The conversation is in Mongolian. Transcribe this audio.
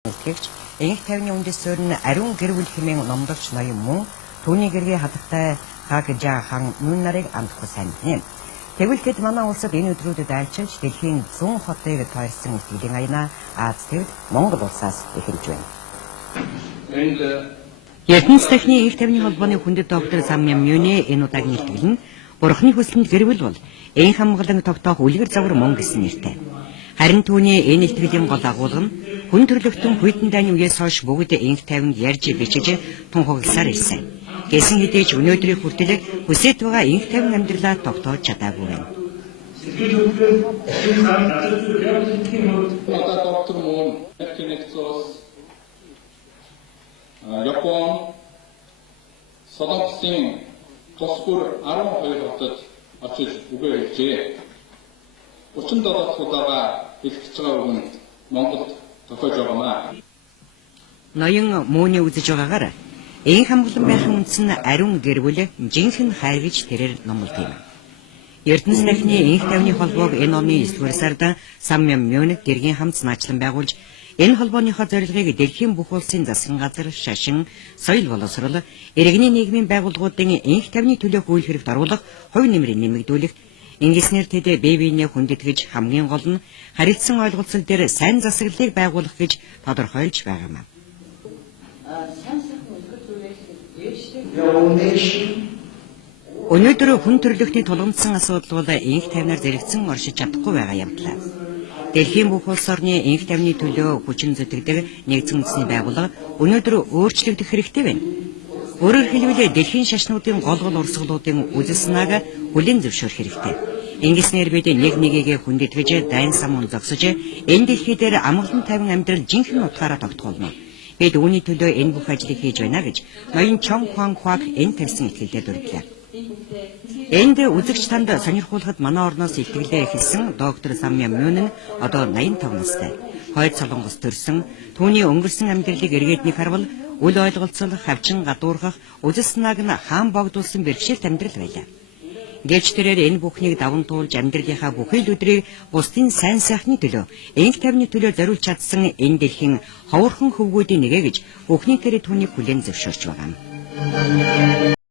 Гэвч энх тавны үндэс суурь нь ариун гэр бүл хэмээн номдолч ноён мөн түүний гэргээ хатагтай хаагжаа хан нүүн нарыг амтгүй сайн юм. Тэгвэл тэд манай улсад энэ өдрүүдэд айлчилж дэлхийн 100 хотыг тойрсон итгэлийн аянаа Аз төвд Монгол улсаас эхэлж байна. Ертөнц техникийн энх тавны холбооны хүндэт доктор Самьян Мюнэ энэ удаагийн илтгэл нь Бурхны хүсэлд гэрвэл бол энх хамгаалан тогтоох үлгэр загвар мөн гэсэн нэртэй. Харин түүний энэ илтгэлийн гол агуулга нь хүн төрлөختөн хүйтэн дайны үеэс хойш бүгд энх тавинд ярьж бичиж тунхагласаар ирсэн. Гэсэн хэдий ч өнөөдрийн хүртэл хүсэж байгаа энх тавин амьдралаа тогтоож чадаагүй байна. Доктор мөн Япон Солонгосын тус бүр 12 хотод очиж үгээ хэлжээ. 37 дахь удаага хэлчихэж байгаа үг нь Монголд тохиож байгаамаа. Ноён мууны үзэж байгаагаар энх хамгаалан байхын үндэс нь ариун гэр бүл жинхэнэ хайр гэж тэрээр номлод юм. Ертөнц техникийн энх тавны холбоог энэ оны 9-р сард Самьян Мюнэ гэргийн хамт наачлан байгуулж энэ холбооныхоо зорилгыг дэлхийн бүх улсын засгийн газар, шашин, соёл боловсрол, иргэний нийгмийн байгууллагуудын энх тавны төлөөх үйл хэрэгт оруулах хувь нэмрийг нэмэгдүүлэх, ингэснээр тэд бие биенээ хүндэтгэж хамгийн гол нь харилцан ойлголцол дээр сайн засаглалыг байгуулах гэж тодорхойлж байгаамаа. Өнөөдөр хүн төрлөختний тулгамдсан асуудал бол энх тавнаар зэрэгцэн оршиж чадахгүй байгаа явдлаа. Дэлхийн бүх улс орны энх тавны төлөө хүчин зүтгэдэг нэгдсэн үндэсний байгууллага өнөөдөр өөрчлөгдөх хэрэгтэй байна. Өөрөөр хэлбэл дэлхийн шашнуудын гол урсгалуудын үзэл санааг хүлээн зөвшөөрөх хэрэгтэй. Ингэснээр бид нэг нэгийгээ хүндэтгэж дайн самун зогсож энэ дэлхий дээр амгалан тайван амьдрал жинхэнэ утгаараа тогтоолно. Бид үүний төлөө энэ бүх ажлыг хийж байна гэж ноён Чон Хуан Хуаг энэ тавьсан итгэлээр дүрдлээ. Энд үзэгч танд сонирхуулахад манай орноос итгэлээ эхэлсэн доктор Самьян Мюнэ нь одоо 85 настай. Хойд Солонгос төрсөн, түүний өнгөрсөн амьдралыг эргээднийг харвал үл ойлголцол, хавчин гадуурхах, үзэл санааг нь хаан богдуулсан бэрхшээлт амьдрал байлаа. Гэвч тэрээр энэ бүхнийг даван туулж амьдралынхаа бүхий л өдрийг бусдын сайн сайхны төлөө, энх тавны төлөө зориулж чадсан энэ дэлхийн ховорхон хөвгүүдийн нэгэ гэж бүхний тэр түүнийг хүлээн зөвшөөрч байгаа юм.